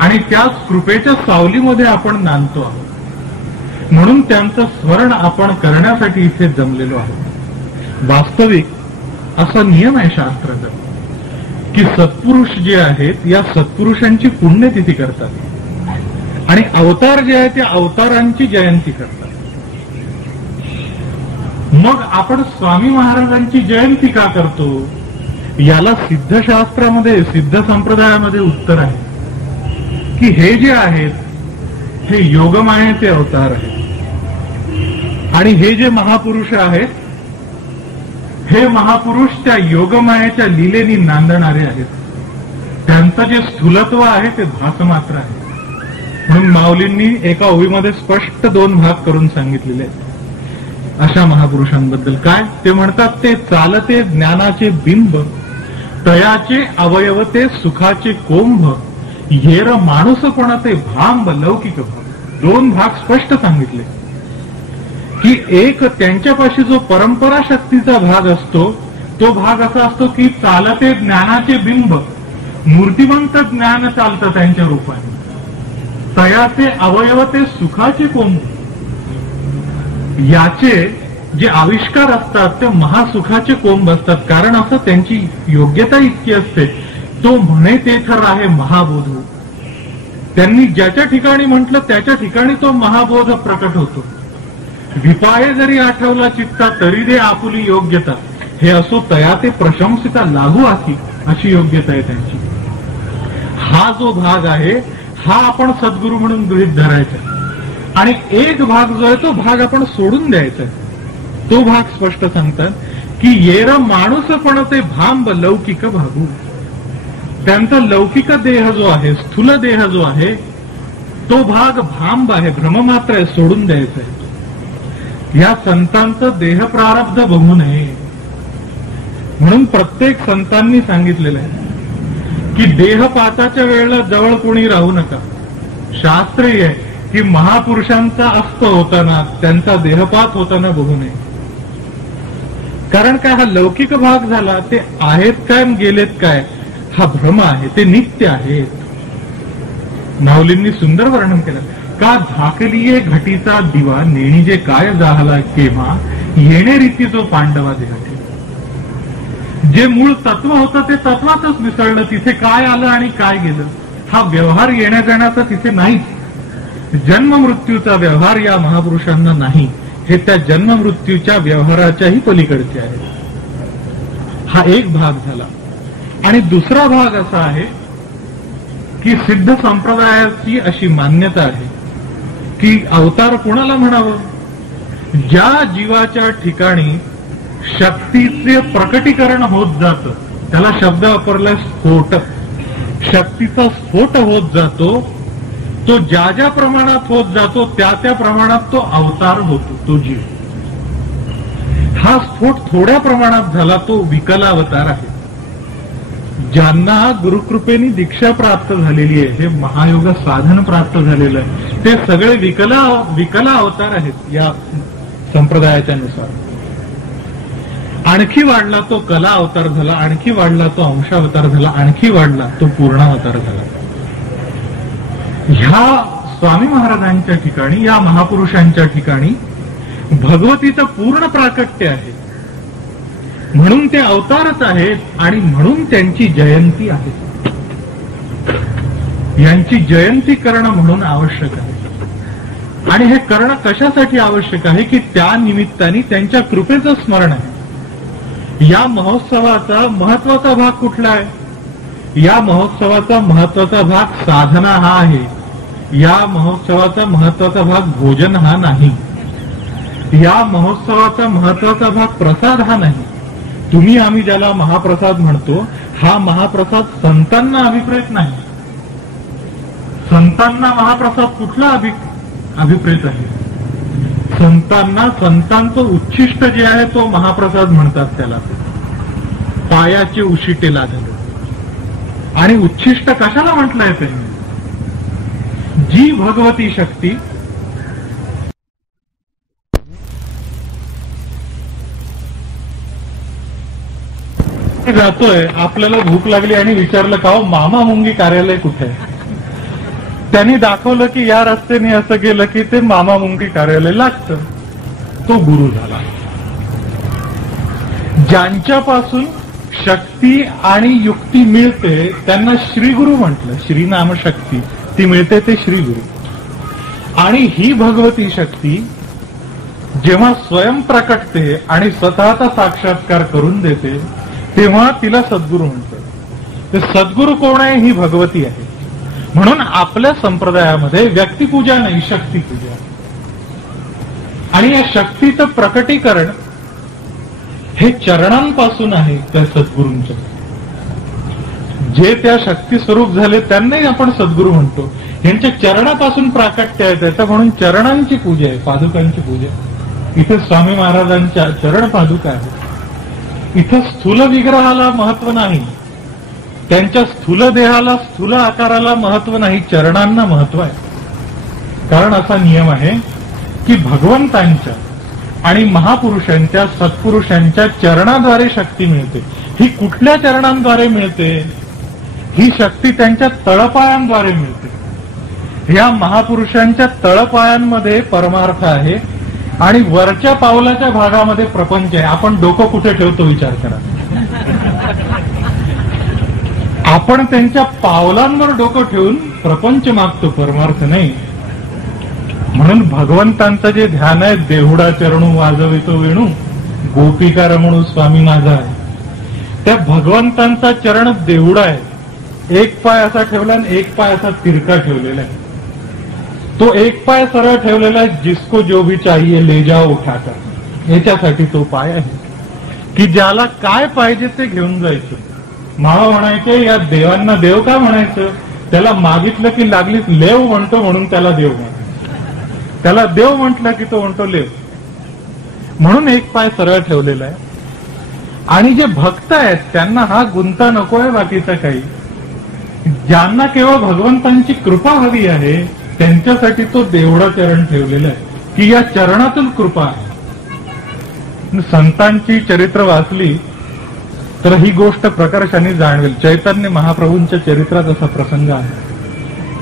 आणि त्याच कृपेच्या सावलीमध्ये आपण नांदतो आहोत. म्हणून त्यांचं स्मरण आपण करण्यासाठी इथे जमलेलो आहोत. वास्तविक असा नियम आहे शास्त्राचा की सत्पुरुष जे आहेत या सत्पुरुषांची पुण्यतिथी करतात आणि अवतार जे आहे त्या अवतारांची जयंती करतात. मग आपण स्वामी महाराजांची जयंती का करतो? याला सिद्धशास्त्रामध्ये सिद्ध संप्रदायामध्ये उत्तर आहे की हे जे आहेत हे योगमायेचे अवतार आहेत आणि हे जे महापुरुष आहेत हे महापुरुष त्या योगमायेच्या लीलेनी नांदणारे आहेत. त्यांचं जे स्थूलत्व आहे ते भासमात्र आहे. म्हणून माऊलींनी एका ओळीमध्ये स्पष्ट 2 भाग करून सांगितलेले आहेत अशा महापुरुषांबद्दल. काय ते म्हणतात? ते चालते ज्ञानाचे बिंब, तयाचे अवयव ते सुखाचे कोंभ, येर माणूसपणा ते भांब लौकिक भाग. 2 भाग स्पष्ट सांगितले की एक त्यांच्यापाशी जो परंपरा शक्तीचा भाग असतो तो भाग असा असतो की चालते ज्ञानाचे बिंब, मूर्तिवंत ज्ञान चालतं त्यांच्या रूपाने. तयाचे अवयव ते सुखाचे कोंभ, याचे जे आविष्कार असतात ते महासुखाचे कोंब असतात. कारण असं त्यांची योग्यता इतकी असते. तो म्हणे तेथर आहे महाबोध. त्यांनी ज्याच्या ठिकाणी म्हटलं त्याच्या ठिकाणी तो महाबोध प्रकट होतो. विपाये जरी आठवला चित्ता तरी दे आपुली योग्यता, हे असो तया ते प्रशंसिता लागू आखी, अशी योग्यता आहे त्यांची. हा जो भाग आहे हा आपण सद्गुरू म्हणून गृहीत धरायचा आणि एक भाग जो आहे तो भाग आपण सोडून द्यायचा. तो भाग स्पष्ट सांगतात की येर माणूसपण ते भांब लौकिक भागू. त्यांचा लौकिक देह जो आहे, स्थूल देह जो आहे तो भाग भांब आहे, भ्रममात्र आहे, सोडून द्यायचा आहे. या संतांचं देह प्रारब्ध बघू नये म्हणून प्रत्येक संतांनी सांगितलेलं आहे की देहपाताच्या वेळेला जवळ कोणी राहू नका. शास्त्रीय आहे की महापुरुषांचा अस्त होताना त्यांचा देहपात होताना बघू नये. कारण काय हा लौकिक भाग झाला, ते आहेत काय गेलेत काय हा भ्रम आहे, ते नित्य आहेत. माऊलींनी सुंदर वर्णन केलं. का झाकलीये घटीचा दिवा नेणी जे काय जाहला केव्हा, येणे रीती जो पांडवा देहाठी. जे मूळ तत्व होतं ते तत्वातच मिसळलं. तिथे काय आलं आणि काय गेलं हा व्यवहार येण्या जाण्याचा तिथे नाहीच. जन्म मृत्यूचा व्यवहार या महापुरुषांना नाही. हे त्या जन्म मृत्यूच्या व्यवहाराच्याही पलीकडचे आहे. हा एक भाग झाला. आणि दुसरा भाग असा आहे की सिद्ध संप्रदायाची अशी मान्यता आहे की अवतार कोणाला म्हणावं? ज्या जीवाच्या ठिकाणी शक्तीचे प्रकटीकरण होत जातं त्याला शब्द वापरला स्फोट. शक्तीचा स्फोट होत जातो. तो ज्या ज्या प्रमाणात होत जातो त्या त्या प्रमाणात तो अवतार होतो. तो जीव हा स्फोट थोड्या प्रमाणात झाला तो विकलावतार आहे. ज्यांना गुरुकृपेने दीक्षा प्राप्त झालेली आहे, हे महायोग साधन प्राप्त झालेलं आहे, ते सगळे विकला अवतार आहेत या संप्रदायाच्या नुसार. आणखी वाढला तो कला अवतार झाला, आणखी वाढला तो अंशावतार झाला, आणखी वाढला तो पूर्णावतार झाला. ह्या स्वामी महाराजांच्या ठिकाणी, या महापुरुषांच्या ठिकाणी भगवतीचं पूर्ण प्राकट्य आहे. म्हणून ते अवतारच आहेत आणि म्हणून त्यांची जयंती आहे. यांची जयंती करणं म्हणून आवश्यक आहे. आणि हे करणं कशासाठी आवश्यक आहे की त्या निमित्ताने त्यांच्या कृपेचं स्मरण आहे. या महोत्सवाचा महत्वाचा भाग कुठला आहे? या महोत्सवाचा महत्वाचा भाग साधना हा आहे. या महोत्सवाचा महत्वाचा भाग भोजन हा नाही. या महोत्सवाचा महत्वाचा भाग प्रसाद हा नाही. तुम्ही आम्ही ज्याला महाप्रसाद म्हणतो हा महाप्रसाद संतांना अभिप्रेत नाही. संतांना महाप्रसाद कुठला अभिप्रेत आहे? संतांना संतांचं उच्छिष्ट जे आहे तो महाप्रसाद म्हणतात. त्याला पायाचे उशिटे लादले. आणि उच्छिष्ट कशाला म्हटलंय त्यांनी? जी भगवती शक्ती जातोय, आपल्याला भूक लागली आणि विचारलं का हो मामा मुंगी कार्यालय कुठे आहे? त्यांनी दाखवलं की या रस्त्याने असं गेलं की ते मामा मुंगी कार्यालय लागतं. तो गुरु झाला. ज्यांच्यापासून शक्ती आणि युक्ती मिळते त्यांना श्रीगुरु म्हटलं. श्री नाम शक्ती ती मिळते ते श्रीगुरु. आणि ही भगवती शक्ती जेव्हा स्वयं प्रकटते आणि स्वतःचा साक्षात्कार करून देते तेव्हा तिला सद्गुरु म्हणतात. ते सद्गुरु कोण आहे? ही भगवती आहे. म्हणून आपल्या संप्रदायामध्ये व्यक्तिपूजा नाही, शक्तीपूजा. आणि या शक्तीचं प्रकटीकरण हे चरणांपासून आहे. त्या सद्गुरूंच्या जे त्या शक्ती स्वरूप झाले त्यांनाही आपण सद्गुरू म्हणतो. यांच्या चरणापासून प्राकट्य आहे त्याचं, म्हणून चरणांची पूजा आहे, पादुकांची पूजा. इथे स्वामी महाराजांच्या चरण पादुका आहेत. इथं स्थूल विग्रहाला महत्व नाही, त्यांच्या स्थूल देहाला स्थूल आकाराला महत्व नाही, चरणांना महत्व आहे. कारण असा नियम आहे की भगवंतांच्या आणि महापुरुषांच्या सत्पुरुषांच्या चरणाद्वारे शक्ती मिळते. ही कुठल्या चरणांद्वारे मिळते? ही शक्ती त्यांच्या तळपायांद्वारे मिळते. या महापुरुषांच्या तळपायांमध्ये परमार्थ आहे आणि वरच्या पावलाच्या भागामध्ये प्रपंच आहे. आपण डोकं कुठे ठेवतो विचार करा. आपण त्यांच्या पावलांवर डोकं ठेवून प्रपंच मागतो, परमार्थ नाही. म्हणून भगवंतांचं जे ध्यान आहे, देहुडा चरणू वाजवितो वेणू गोपिका रमणू स्वामी माझा आहे. त्या भगवंतांचा चरण देहुडा आहे. एक पाय असा ठेवला आणि एक पाय असा तिरका ठेवलेला आहे. तो एक पाय सरळ ठेवलेला आहे, जिसको जो भी चाहिए ले जाओ उठाकर. याच्यासाठी तो पाय आहे की ज्याला काय पाहिजे ते घेऊन जायचं. मावा म्हणायचे या देवांना देव का म्हणायचं? त्याला मागितलं की लागलीच लेव म्हणतो म्हणून त्याला देव म्हणायचं. त्याला देव म्हटलं की तो म्हणतो लेव. म्हणून एक पाय सरळ ठेवलेला आहे. आणि जे भक्त आहेत त्यांना हा गुंता नकोय बाकीचा काही. ज्यांना केवळ भगवंतांची कृपा हवी आहे त्यांच्यासाठी तो देवडा चरण ठेवलेला आहे की या चरणातून कृपा आहे. संतांची चरित्र वाचली तर ही गोष्ट प्रकर्षाने जाणवेल. चैतन्य महाप्रभूंच्या चरित्रात असा प्रसंग आहे,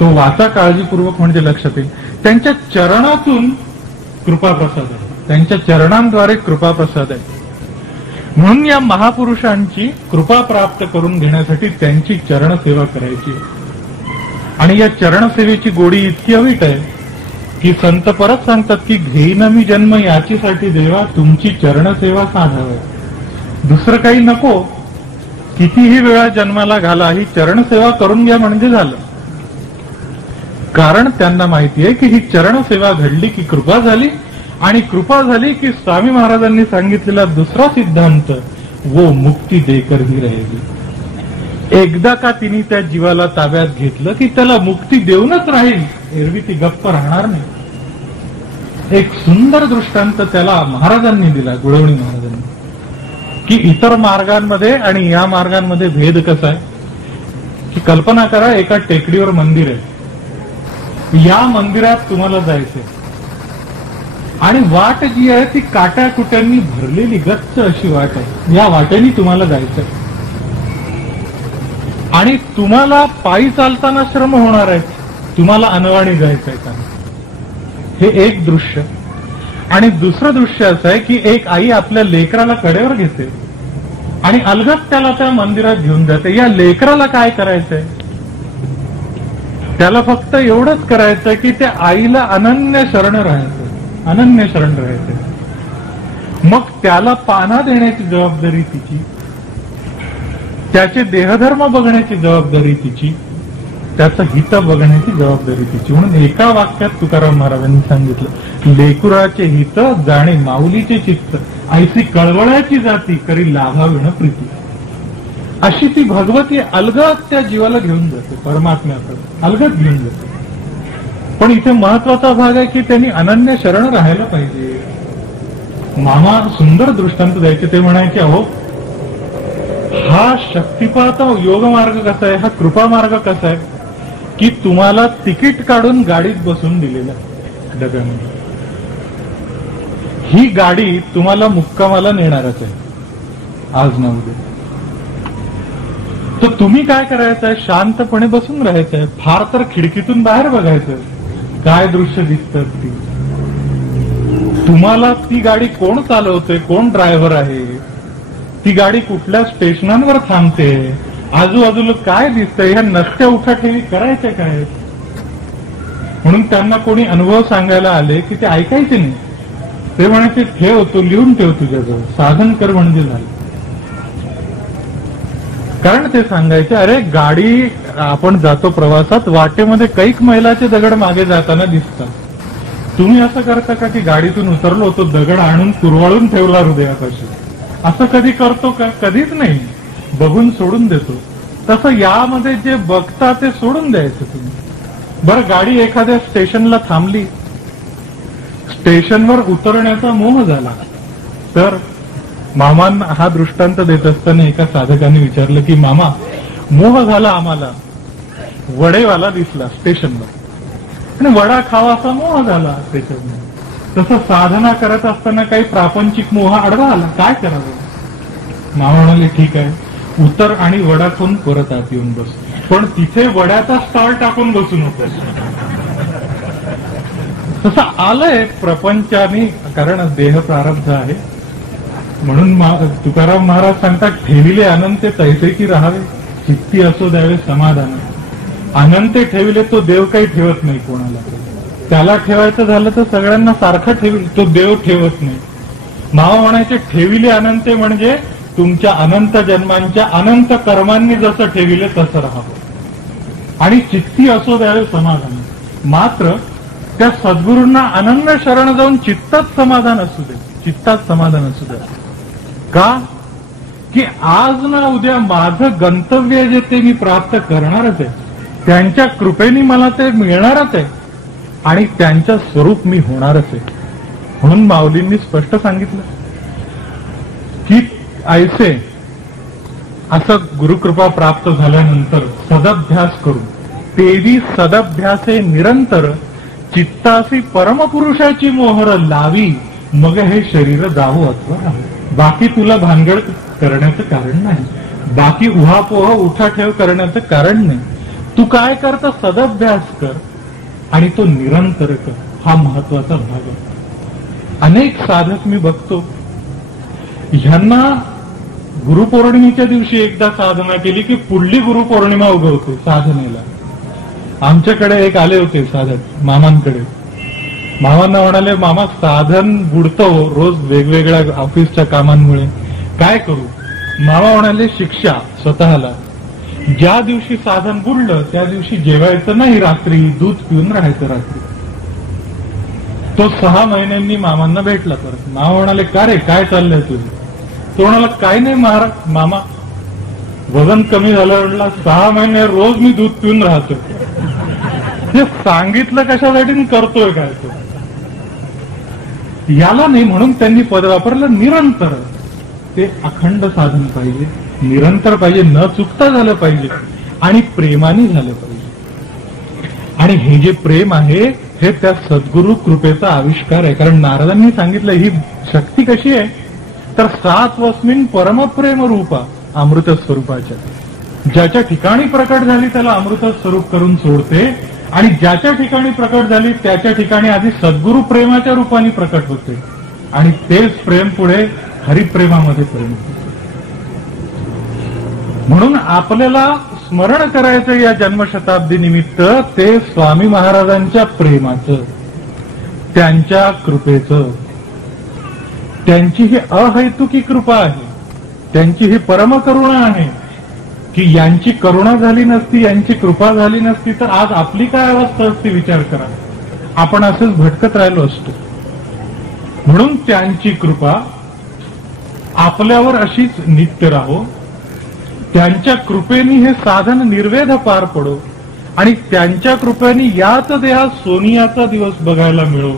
तो वाचा काळजीपूर्वक म्हणजे लक्षात येईल. त्यांच्या चरणातून कृपा प्रसाद आहे, त्यांच्या चरणांद्वारे कृपा प्रसाद आहे. म्हणून या महापुरुषांची कृपा प्राप्त करून घेण्यासाठी त्यांची चरणसेवा करायची. आणि या चरणसेवेची गोडी इतकी अवीट आहे की संत परत सांगतात की घेईन मी जन्म याचीसाठी देवा तुमची चरणसेवा साधावी. दुसरं काही नको, कितीही वेळा जन्माला घाला, ही चरणसेवा करून घ्या म्हणजे झालं. कारण त्यांना माहिती आहे की ही चरणसेवा घडली की कृपा झाली, आणि कृपा झाली की स्वामी महाराजांनी सांगितलेला दुसरा सिद्धांत वो मुक्ती देकर ही रहेगी. एकदा का तिने त्या जीवाला ताब्यात घेतलं की त्याला मुक्ती देऊनच राहील, एरवी ती गप्प राहणार नाही. एक सुंदर दृष्टांत त्याला महाराजांनी दिला, गुळवणी महाराजांनी, की इतर मार्गांमध्ये आणि या मार्गांमध्ये भेद कसा आहे. की कल्पना करा एका टेकडीवर मंदिर आहे, या मंदिरात तुम्हाला जायचंय आणि वाट जी आहे ती काट्याकुट्यांनी भरलेली गच्च अशी वाट आहे. या वाटेने तुम्हाला जायचंय आणि तुम्हाला पायी चालताना श्रम होणार आहे, तुम्हाला अनवाणी जायचंय का. हे एक दृश्य. आणि दुसरं दृश्य असं आहे की एक आई आपल्या लेकराला कडेवर घेते आणि अलगद त्याला त्या मंदिरात घेऊन जाते. या लेकराला काय करायचंय? त्याला फक्त एवढंच करायचं की त्या आईला अनन्य शरण राहायचं, अनन्य शरण राहायचं. मग त्याला पाना देण्याची जबाबदारी तिची, त्याचे देहधर्म बघण्याची जबाबदारी तिची, त्याचं हित बघण्याची जबाबदारी तिची. म्हणून एका वाक्यात तुकाराम महाराजांनी सांगितलं, लेकुराचे हित जाणे माऊलीचे चित्त, ऐसी कळवळ्याची जाती करी लाभाविण प्रीती. अशी ती भगवती अलगद त्या जीवाला घेऊन जाते, परमात्म्याकडे अलगद घेऊन जाते. पण इथे महत्वाचा भाग आहे की त्यांनी अनन्य शरण राहायला पाहिजे. मामा सुंदर दृष्टांत द्यायचे, ते म्हणायचे अहो हा शक्तिपात योग मार्ग कसा आहे, हा कृपा मार्ग कसा आहे की तुम्हाला तिकीट काढून गाडीत बसून दिलेला डब्यामध्ये. ही गाडी तुम्हाला मुक्कामाला नेणारच आहे आज ना उद्या. तर तुम्ही काय करायचंय? शांतपणे बसून राहायचंय, फार तर खिडकीतून बाहेर बघायचं, काय दृश्य दिसतात ती. तुम्हाला ती गाडी कोण चालवते, कोण ड्रायव्हर आहे, ती गाडी कुठल्या स्टेशनांवर थांबते, आजूबाजूला काय दिसतंय, ह्या नसत्या उठाठेवी करायच्या काय? म्हणून त्यांना कोणी अनुभव सांगायला आले की ते ऐकायचे नाही. ते म्हणायचे ठेव, तो लिहून ठेव तुझ्याजवळ, साधन कर म्हणजे झालं. कारण ते सांगायचे, अरे गाडी आपण जातो प्रवासात, वाटेमध्ये कैक मैलाचे दगड मागे जाताना दिसतात. तुम्ही असं करता का की गाडीतून उतरलो तो दगड आणून कुरवाळून ठेवला हृदयापाशी? असं कधी करतो का? कधीच नाही. बघून सोडून देतो. तसं यामध्ये जे बघता ते सोडून द्यायचं तुम्ही. बरं, गाडी एखाद्या स्टेशनला थांबली, स्टेशनवर उतरण्याचा मोह झाला, तर मामांना हा दृष्टांत देत असताना एका साधकाने विचारलं की मामा, मोह झाला आम्हाला, वडेवाला दिसला स्टेशनवर आणि वडा खावाचा मोह झाला स्टेशनवर. तसं साधना करत असताना काही प्रापंचिक मोह आडवा आला, काय करावं? मामा म्हणाले ठीक आहे, उतर आणि वडा खाऊन परत आत येऊन बस, पण तिथे वड्याचा स्टॉल टाकून बसू नको. तसं आलंय प्रपंचाने, कारण देह प्रारब्ध आहे. म्हणून तुकाराम महाराज सांगतात, ठेविले अनंते तैसे की राहावे, चित्ती असो द्यावे समाधान. अनंते ठेविले, तो देव काही ठेवत नाही कोणाला. त्याला ठेवायचं झालं तर सगळ्यांना सारखं ठेविल, तो देव ठेवत नाही. मावा म्हणायचे ठेविले अनंते म्हणजे तुमच्या अनंत जन्मांच्या अनंत कर्मांनी जसं ठेविले तसं राहावं. आणि चित्ती असो द्यावे समाधान. मात्र त्या सद्गुरूंना अनन्य शरण जाऊन चित्तात समाधान असू दे, चित्तात समाधान असू दे. का? की आज ना उद्या माझं गंतव्य जे ते मी प्राप्त करणारच आहे, त्यांच्या कृपेने मला ते मिळणारच आहे आणि त्यांच्या स्वरूप मी होणारच आहे. म्हणून माऊलींनी स्पष्ट सांगितलं की ऐसे असं गुरुकृपा प्राप्त झाल्यानंतर सदभ्यास करून, तेवी सदभ्यासे निरंतर चित्तासी परमपुरुषाची मोहर लावी, मग हे शरीर जावो अथवा राहो. बाकी तुला भानगड करण्याचं कारण नाही, बाकी उहापोह उठाठेव करण्याचं कारण नाही. तू काय करता? सदभ्यास कर आणि तो निरंतर कर. हा महत्वाचा भाग आहे. अनेक साधक मी बघतो, ह्यांना गुरुपौर्णिमेच्या दिवशी एकदा साधना केली की पुढली गुरुपौर्णिमा उगवते साधनेला. आमच्याकडे एक आले होते साधक मामांकडे. मामांना म्हणाले, मामा साधन बुडतो रोज वेगवेगळ्या ऑफिसच्या कामांमुळे, काय करू? मामा म्हणाले, शिक्षा स्वतःला. ज्या दिवशी साधन बुडलं त्या दिवशी जेवायचं नाही, रात्री दूध पिऊन राहायचं रात्री. तो 6 महिन्यांनी मामांना भेटला. परत मामा म्हणाले, का रे काय चाललंय तुझं? तो म्हणाला, काय नाही महाराज, मामा वजन कमी झालं. म्हटलं 6 महिने रोज मी दूध पिऊन राहतो. हे सांगितलं कशासाठी करतोय काय तो? याला नाही. म्हणून त्यांनी पद वापरलं निरंतर. ते अखंड साधन पाहिजे, निरंतर पाहिजे, न चुकता झालं पाहिजे आणि प्रेमाने झालं पाहिजे. आणि हे जे प्रेम आहे हे त्या सद्गुरु कृपेचा आविष्कार आहे. कारण नारदांनी सांगितलं ही शक्ती कशी आहे, तर 7 वस्मिन परमप्रेम रूपा, अमृत स्वरूपाच्या. ज्याच्या ठिकाणी प्रकट झाली त्याला अमृत स्वरूप करून सोडते आणि ज्याच्या ठिकाणी प्रकट झाली त्याच्या ठिकाणी आधी सद्गुरु प्रेमाच्या रूपाने प्रकट होते आणि तेच प्रेम पुढे हरिप्रेमामध्ये परिणत होते. म्हणून आपल्याला स्मरण करायचं या जन्मशताब्दी निमित्त ते स्वामी महाराजांच्या प्रेमाचं, त्यांच्या कृपेचं. त्यांची ही अहैतुकी कृपा आहे, त्यांची ही परमकरुणा आहे की यांची करुणा झाली नसती, यांची कृपा झाली नसती तर आज आपली काय अवस्था असती विचार करा. आपण असंच भटकत राहिलो असतो. म्हणून त्यांची कृपा आपल्यावर अशीच नित्य राहो. त्यांच्या कृपेने हे साधन निर्वेध पार पडो आणि त्यांच्या कृपेने याच देहात सोनियाचा दिवस बघायला मिळो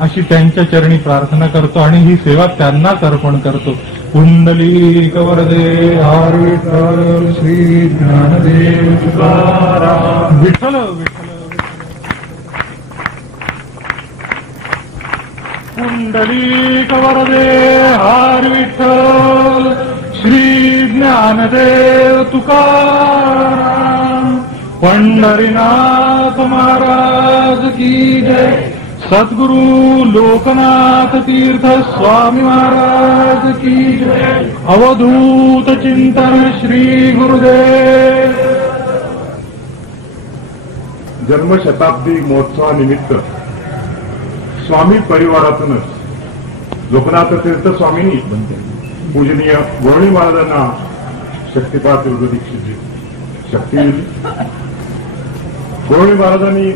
अशी त्यांच्या चरणी प्रार्थना करतो आणि ही सेवा त्यांनाच अर्पण करतो. पुंडलिक वरदे हर विठ्ठल श्री ज्ञानदेव तुकाराम विठ्ठल विठ्ठल. पुंडलिक वरदे हर विठ्ठल श्री ज्ञानदेव तुकाराम, पंढरीनाथ महाराज की जय, सद्गुरु लोकनाथ तीर्थ स्वामी महाराज की जय, अवधूत चिंतन श्री गुरुदेव. जन्मशताब्दी महोत्सवानिमित्त स्वामी परिवारातूनच लोकनाथ तीर्थ स्वामींनी पूजनीय गोवणी महाराजांना शक्तिपात दीक्षितची शक्ती दिली. गोवणी महाराजांनी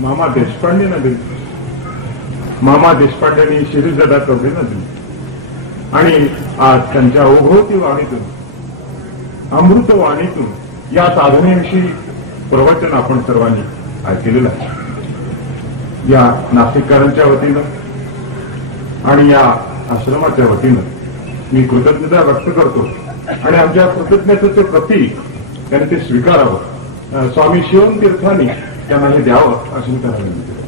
मामा देशपांडेंना दिली, मामा देशपांड्यांनी शिरीषदादा कवडेंना दिली आणि आज त्यांच्या ओघवती वाणीतून अमृत वाणीतून या साधनेविषयी प्रवचन आपण सर्वांनी ऐकलेलं आहे. या नाशिककरांच्या वतीनं आणि या आश्रमाच्या वतीनं मी कृतज्ञता व्यक्त करतो आणि आमच्या कृतज्ञतेचे प्रतीक त्यांनी ते स्वीकारावं. स्वामी शिवम तीर्थांनी त्यांना हे द्यावं अशी मी त्यांना विनंती करतो.